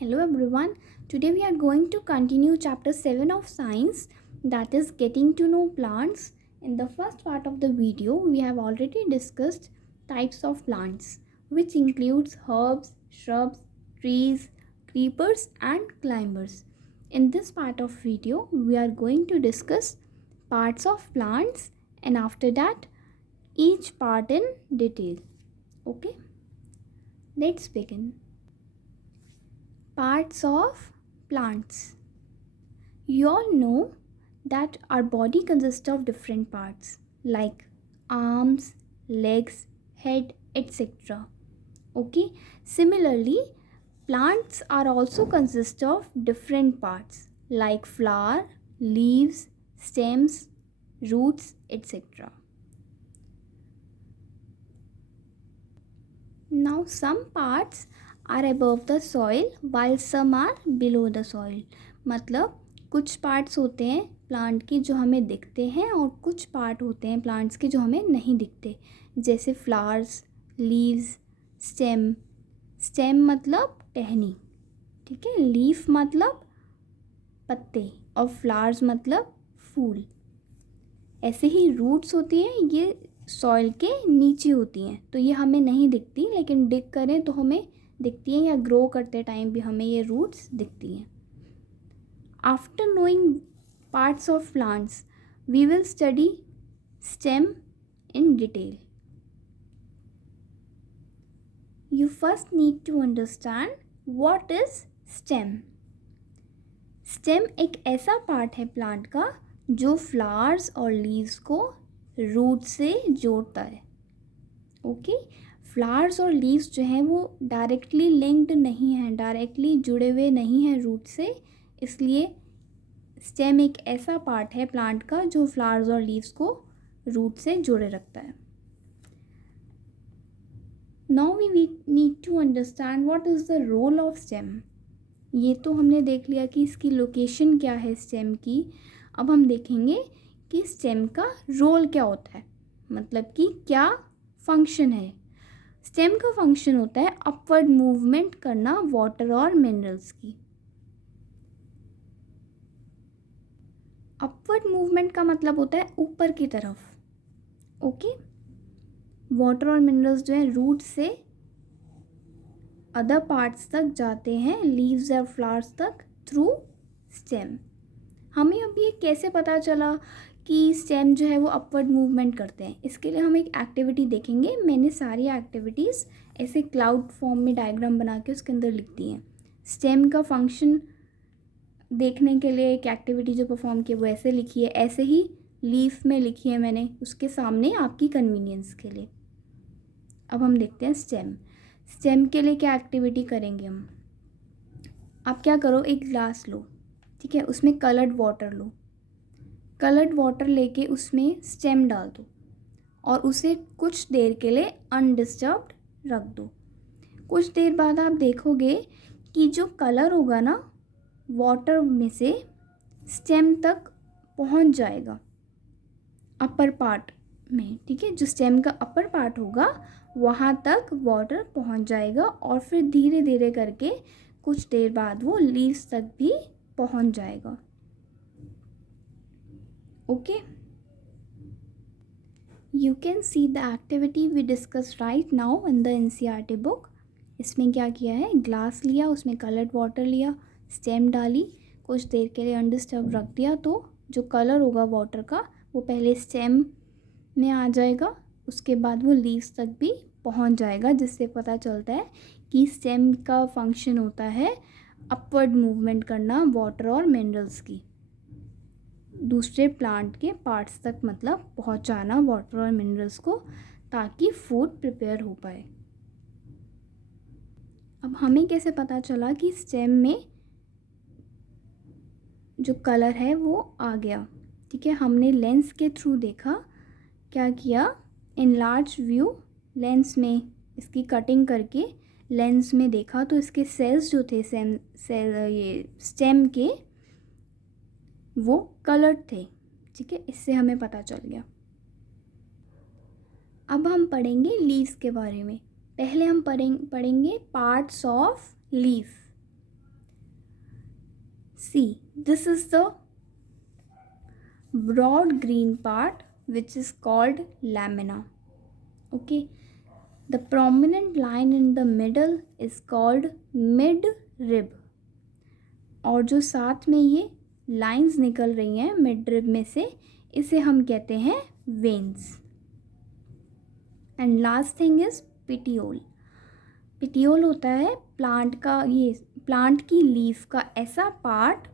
Hello everyone. Today we are going to continue chapter 7 of science, that is getting to know plants. In the first part of the video, we have already discussed types of plants, which includes herbs, shrubs, trees, creepers and climbers. In this part of video, we are going to discuss parts of plants and after that each part in detail. Okay? Let's begin. Parts of plants. You all know that our body consists of different parts like arms, legs, head, etc. Okay, similarly, plants are also consist of different parts like flower, leaves, stems, roots, etc. Now, some parts are above the soil while some are below the soil. मतलब कुछ parts होते हैं plant के जो हमें दिखते हैं और कुछ पार्ट होते हैं प्लांट्स के जो हमें नहीं दिखते, जैसे फ्लावर्स, लीव्स, स्टेम. स्टेम मतलब टहनी, ठीक है. लीफ मतलब पत्ते और फ्लावर्स मतलब फूल. ऐसे ही रूट्स होती हैं, ये सॉइल के नीचे होती हैं, तो ये हमें नहीं दिखती, लेकिन डिग करें तो हमें दिखती हैं या ग्रो करते टाइम भी हमें ये रूट्स दिखती हैं. After knowing parts of plants we will study stem in detail. You first need to understand what is stem. Stem एक ऐसा पार्ट है प्लांट का जो फ्लावर्स और लीव्स को रूट से जोड़ता है. ओके, फ्लावर्स और लीव्स जो हैं वो डायरेक्टली लिंक्ड नहीं हैं, डायरेक्टली जुड़े हुए नहीं हैं रूट से, इसलिए स्टेम एक ऐसा पार्ट है प्लांट का जो फ्लावर्स और लीव्स को रूट से जोड़े रखता है. Now we need to understand what is the role of stem. ये तो हमने देख लिया कि इसकी लोकेशन क्या है स्टेम की. अब हम देखेंगे कि स्टेम का रोल क्या होता है, मतलब कि क्या फंक्शन है. स्टेम का फंक्शन होता है अपवर्ड मूवमेंट करना वाटर और मिनरल्स की. अपवर्ड मूवमेंट का मतलब होता है ऊपर की तरफ. ओके, वाटर और मिनरल्स जो है रूट से अदर पार्ट्स तक जाते हैं, लीव्स और फ्लावर्स तक थ्रू स्टेम. हमें अभी ये कैसे पता चला कि स्टेम जो है वो अपवर्ड मूवमेंट करते हैं, इसके लिए हम एक एक्टिविटी देखेंगे. मैंने सारी एक्टिविटीज़ ऐसे क्लाउड फॉर्म में डायग्राम बना के उसके अंदर लिख दी हैं. स्टेम का फंक्शन देखने के लिए एक एक्टिविटी जो परफॉर्म की वो ऐसे लिखी है, ऐसे ही लीफ में लिखी है मैंने उसके सामने आपकी कन्वीनियंस के लिए. अब हम देखते हैं स्टेम. स्टेम के लिए क्या एक्टिविटी करेंगे हम. आप क्या करो, एक ग्लास लो, ठीक है, उसमें कलर्ड वाटर लो. कलर्ड वाटर लेके उसमें स्टेम डाल दो और उसे कुछ देर के लिए अनडिस्टर्ब्ड रख दो. कुछ देर बाद आप देखोगे कि जो कलर होगा ना वाटर में से स्टेम तक पहुंच जाएगा अपर पार्ट में, ठीक है. जो स्टेम का अपर पार्ट होगा वहाँ तक वाटर पहुंच जाएगा और फिर धीरे धीरे करके कुछ देर बाद वो लीव्स तक भी पहुंच जाएगा. Okay, you can see the activity we discuss right now in the NCERT book. इसमें क्या किया है, ग्लास लिया, उसमें कलर्ड वाटर लिया, स्टेम डाली, कुछ देर के लिए अनडिस्टर्ब रख दिया, तो जो कलर होगा वाटर का वो पहले स्टेम में आ जाएगा, उसके बाद वो लीव्स तक भी पहुंच जाएगा, जिससे पता चलता है कि स्टेम का फंक्शन होता है अपवर्ड मूवमेंट करना वाटर और मिनरल्स की दूसरे प्लांट के पार्ट्स तक, मतलब पहुंचाना वाटर और मिनरल्स को, ताकि फूड प्रिपेयर हो पाए. अब हमें कैसे पता चला कि स्टेम में जो कलर है वो आ गया, ठीक है. हमने लेंस के थ्रू देखा, क्या किया, इन लार्ज व्यू लेंस में इसकी कटिंग करके लेंस में देखा तो इसके सेल्स जो थे ये स्टेम के वो कलर्ड थे, ठीक है. इससे हमें पता चल गया. अब हम पढ़ेंगे लीव्स के बारे में. पहले हम पढ़ेंगे parts of leaf. See, this is the broad green part which is called lamina. Okay, the prominent line in the middle is called midrib, और जो साथ में ये लाइंस निकल रही हैं मिडरिब में से, इसे हम कहते हैं veins. And last thing is petiole. Petiole होता है प्लांट का, ये प्लांट की लीफ का ऐसा पार्ट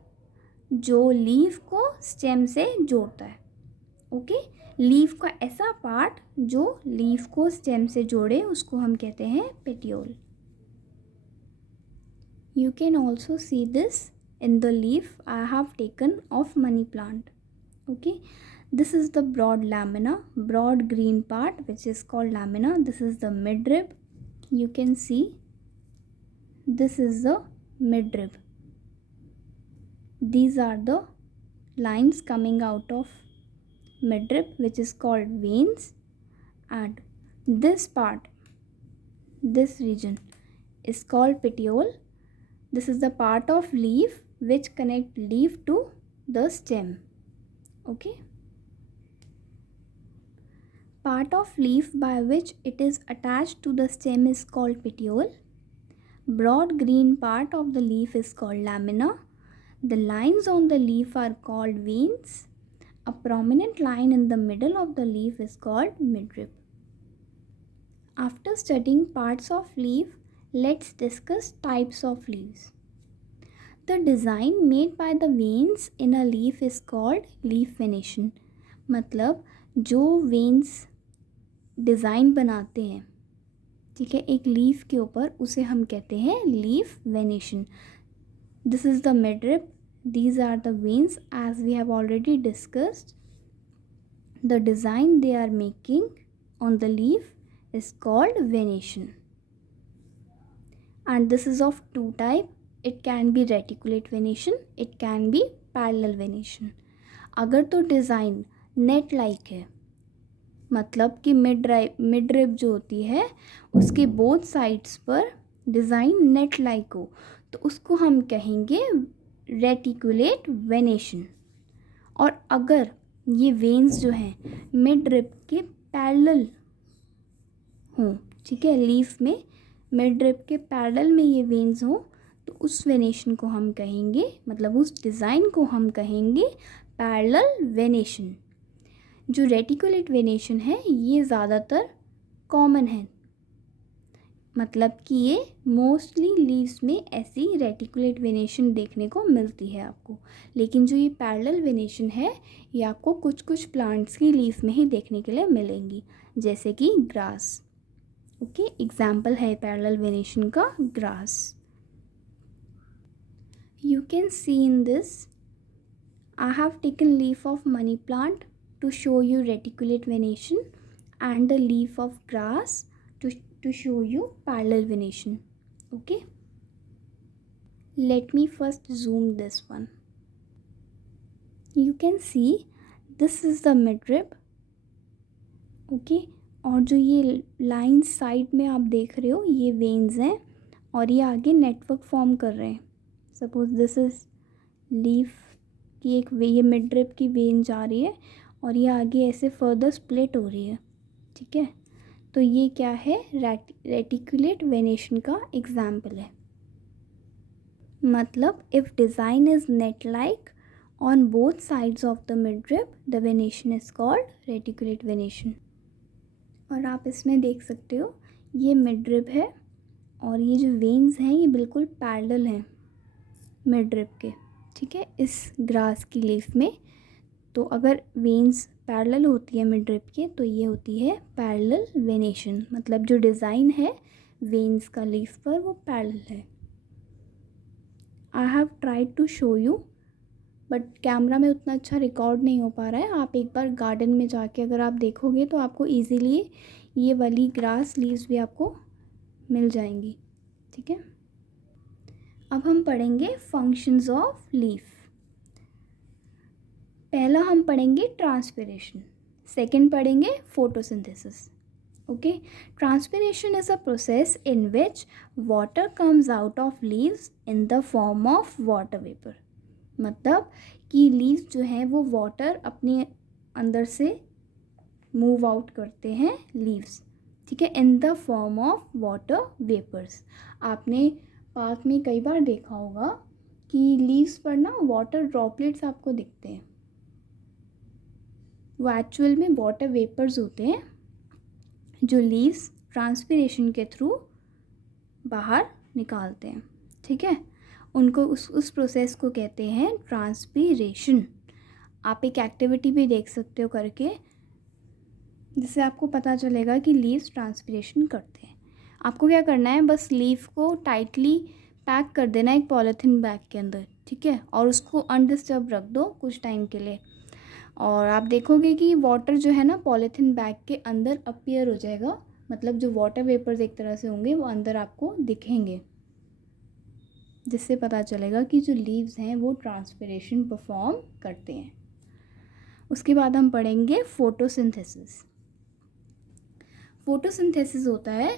जो लीफ को स्टेम से जोड़ता है. ओके, लीफ का ऐसा पार्ट जो लीफ को स्टेम से जोड़े उसको हम कहते हैं petiole. You can also see this in the leaf I have taken of money plant. Okay, this is the broad lamina, broad green part which is called lamina. This is the midrib. You can see this is the midrib. These are the lines coming out of midrib which is called veins, and this part, this region is called petiole. This is the part of leaf which connect leaf to the stem. Okay, part of leaf by which it is attached to the stem is called petiole. Broad green part of the leaf is called lamina. The lines on the leaf are called veins. A prominent line in the middle of the leaf is called midrib. After studying parts of leaf, let's discuss types of leaves. The design made by the veins in a leaf is called leaf venation. मतलब जो veins design बनाते हैं, ठीक है, एक leaf के ऊपर, उसे हम कहते हैं leaf venation. This is the midrib. These are the veins as we have already discussed. The design they are making on the leaf is called venation. And this is of two type. It can be reticulate venation, it can be parallel venation. अगर तो design net like है, मतलब कि midrib जो होती है उसके both sides पर डिज़ाइन नेट लाइक हो, तो उसको हम कहेंगे रेटिकुलेट वेनेशन. और अगर ये वेन्स जो हैं मिडरिब के पैरेलल हों, ठीक है, लीफ में मिडरिब के पैरेलल में ये वेन्स हों, तो उस वेनेशन को हम कहेंगे, मतलब उस डिज़ाइन को हम कहेंगे पैरेलल वेनेशन. जो रेटिकुलेट वेनेशन है ये ज़्यादातर कॉमन है, मतलब कि ये मोस्टली लीव्स में ऐसी रेटिकुलेट वेनेशन देखने को मिलती है आपको. लेकिन जो ये पैरेलल वेनेशन है ये आपको कुछ कुछ प्लांट्स की लीफ में ही देखने के लिए मिलेंगी, जैसे कि ग्रास. ओके, एग्जाम्पल है पैरेलल वेनेशन का grass. You can see in this, I have taken leaf of money plant to show you reticulate venation and the leaf of grass to show you parallel venation. Okay, let me first zoom this one. You can see this is the midrib. Okay, और जो ये line side में आप देख रहे हो ये veins हैं और ये आगे नेटवर्क फॉर्म कर रहे हैं. सपोज दिस इज़ लीफ की एक ये मिडरिब की वेन जा रही है और ये आगे ऐसे फर्दर स्प्लिट हो रही है, ठीक है. तो ये क्या है, रेटिकुलेट वेनेशन का एग्जाम्पल है. मतलब if design is net like on both sides of the midrib the venation is called reticulate venation. और आप इसमें देख सकते हो ये मिडरिब है और ये जो वेन्स हैं ये बिल्कुल पैरेलल हैं मिडरिब के, ठीक है, इस ग्रास की लीफ में. तो अगर वेन्स पैरेलल होती है मिडरिब के तो ये होती है पैरेलल वेनेशन, मतलब जो डिज़ाइन है वेन्स का लीफ पर वो पैरेलल है. I have tried to show you but camera में उतना अच्छा रिकॉर्ड नहीं हो पा रहा है. आप एक बार गार्डन में जाके अगर आप देखोगे तो आपको ईज़िली ये वाली ग्रास लीव्स भी आपको मिल जाएंगी, ठीक है. अब हम पढ़ेंगे फंक्शंस ऑफ लीफ. पहला हम पढ़ेंगे ट्रांसपिरेशन, सेकंड पढ़ेंगे photosynthesis. Okay, transpiration is a process in which water comes out of leaves in the form of water vapour. मतलब कि लीव्स जो हैं वो वाटर अपने अंदर से मूव आउट करते हैं लीव्स, ठीक है, in the form of water vapours. आपने पार्क में कई बार देखा होगा कि लीव्स पर ना वाटर ड्रॉपलेट्स आपको दिखते हैं, वो एक्चुअल में वाटर वेपर्स होते हैं जो लीव्स ट्रांसपिरेशन के थ्रू बाहर निकालते हैं, ठीक है। उनको उस प्रोसेस को कहते हैं ट्रांसपिरेशन। आप एक एक्टिविटी भी देख सकते हो करके, जिससे आपको पता चलेगा कि लीव्स ट्रांसपिरेशन करते हैं। आपको क्या करना है, बस लीव को टाइटली पैक कर देना एक पॉलीथीन बैग के अंदर, ठीक है, और उसको अनडिस्टर्ब रख दो कुछ टाइम के लिए, और आप देखोगे कि वाटर जो है ना पॉलीथीन बैग के अंदर अपीयर हो जाएगा, मतलब जो वाटर वेपर्स एक तरह से होंगे वो अंदर आपको दिखेंगे, जिससे पता चलेगा कि जो लीव्स हैं वो ट्रांसपिरेशन परफॉर्म करते हैं। उसके बाद हम पढ़ेंगे फोटोसिंथेसिस। फोटोसिंथेसिस होता है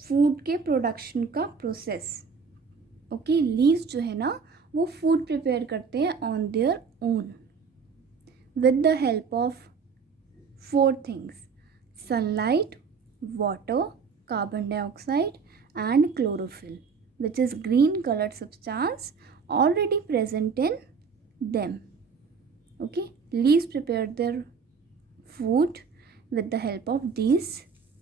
फूड के प्रोडक्शन का प्रोसेस। ओके, लीव्स जो है ना वो फूड प्रिपेयर करते हैं on their own with the help of 4 things: sunlight, water, carbon dioxide and chlorophyll, which is green colored substance already present in them. Okay, leaves prepare their food with the help of these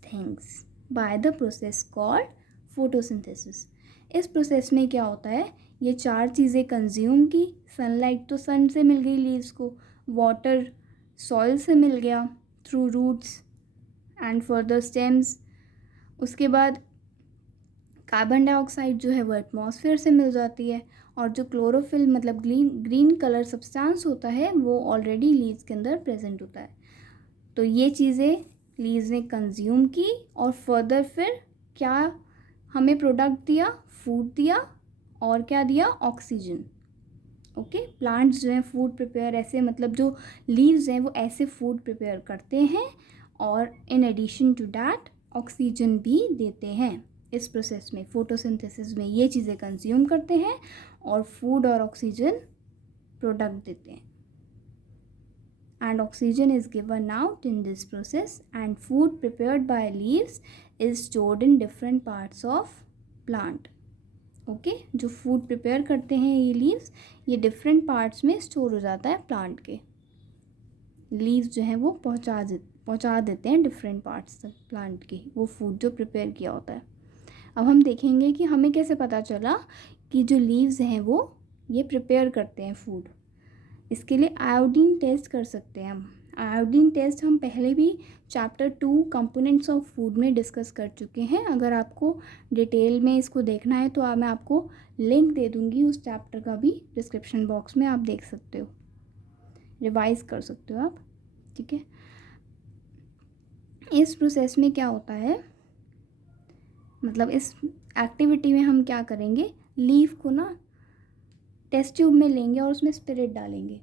things by the process called photosynthesis. इस process में क्या होता है, ये 4 चीज़ें consume की। Sunlight तो सन से मिल गई लीव्स को, वाटर सॉइल से मिल गया through roots and further stems, उसके बाद कार्बन डाइऑक्साइड जो है वो एटमॉस्फेयर से मिल जाती है, और जो क्लोरोफिल मतलब ग्रीन कलर सब्सटेंस होता है वो ऑलरेडी लीव्स के अंदर प्रेजेंट होता है। तो ये चीज़ें लीव्स ने कंज्यूम की और फर्दर फिर क्या हमें प्रोडक्ट दिया, फूड दिया, और क्या दिया, ऑक्सीजन। ओके, प्लांट्स जो हैं फूड प्रिपेयर ऐसे, मतलब जो लीव्स हैं वो ऐसे फूड प्रिपेयर करते हैं, और in addition to that oxygen भी देते हैं। इस प्रोसेस में फोटोसिंथेसिस में ये चीज़ें कंज्यूम करते हैं और फूड और ऑक्सीजन प्रोडक्ट देते हैं। And oxygen is given out in this process, and food prepared by leaves is stored in different parts of plant. Okay, जो फूड प्रिपेयर करते हैं ये लीव्स, ये डिफरेंट पार्ट्स में स्टोर हो जाता है प्लांट के। लीव्स जो हैं वो पहुंचा देते हैं डिफरेंट पार्ट्स तक प्लांट की, वो फूड जो प्रिपेयर किया होता है। अब हम देखेंगे कि हमें कैसे पता चला कि जो लीव्स हैं वो ये प्रिपेयर करते हैं फूड। इसके लिए आयोडीन टेस्ट कर सकते हैं हम। आयोडीन टेस्ट हम पहले भी चैप्टर 2 कंपोनेंट्स ऑफ फूड में डिस्कस कर चुके हैं। अगर आपको डिटेल में इसको देखना है तो मैं आपको लिंक दे दूँगी उस चैप्टर का भी, डिस्क्रिप्शन बॉक्स में आप देख सकते हो, रिवाइज कर सकते हो आप, ठीक है। इस प्रोसेस में क्या होता है, मतलब इस एक्टिविटी में हम क्या करेंगे, लीफ को ना टेस्ट ट्यूब में लेंगे और उसमें स्पिरिट डालेंगे।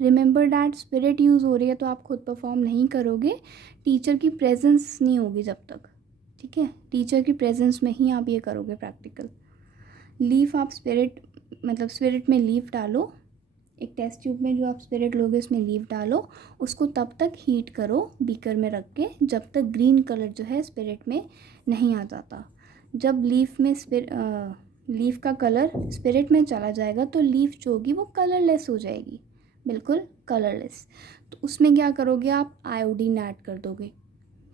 रिमेंबर डैट स्पिरिट यूज़ हो रही है तो आप खुद परफॉर्म नहीं करोगे, टीचर की प्रेजेंस नहीं होगी जब तक, ठीक है, टीचर की प्रेजेंस में ही आप ये करोगे प्रैक्टिकल। लीफ आप स्पिरिट में लीफ डालो, एक टेस्ट ट्यूब में जो आप स्पिरिट लोगे उसमें लीफ डालो, उसको तब तक हीट करो बीकर में रख के जब तक ग्रीन कलर जो है स्पिरिट में नहीं आ जाता। जब लीफ का कलर स्पिरिट में चला जाएगा तो लीफ जो होगी वो कलरलेस हो जाएगी, बिल्कुल कलरलेस। तो उसमें क्या करोगे, आप आयोडीन ऐड कर दोगे,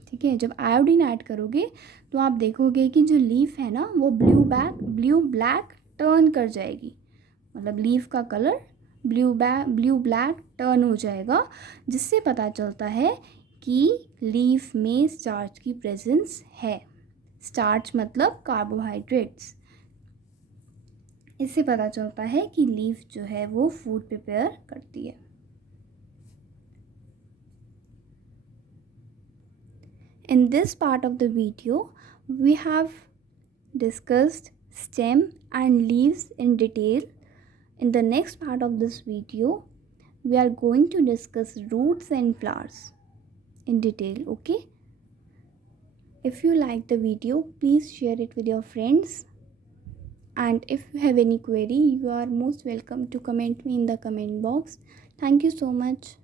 ठीक है। जब आयोडीन ऐड करोगे तो आप देखोगे कि जो लीफ है ना वो ब्लू ब्लैक टर्न कर जाएगी, मतलब लीफ का कलर ब्लू ब्लैक टर्न हो जाएगा, जिससे पता चलता है कि लीफ में स्टार्च की प्रेजेंस है। स्टार्च मतलब कार्बोहाइड्रेट्स। इससे पता चलता है कि लीफ जो है वो फूड प्रिपेयर करती है। In this part of the video, we have discussed stem and leaves in detail. In the next part of this video, we are going to discuss roots and flowers in detail, okay? If you like the video, please share it with your friends And if you have any query, you are most welcome to comment me in the comment box. Thank you so much.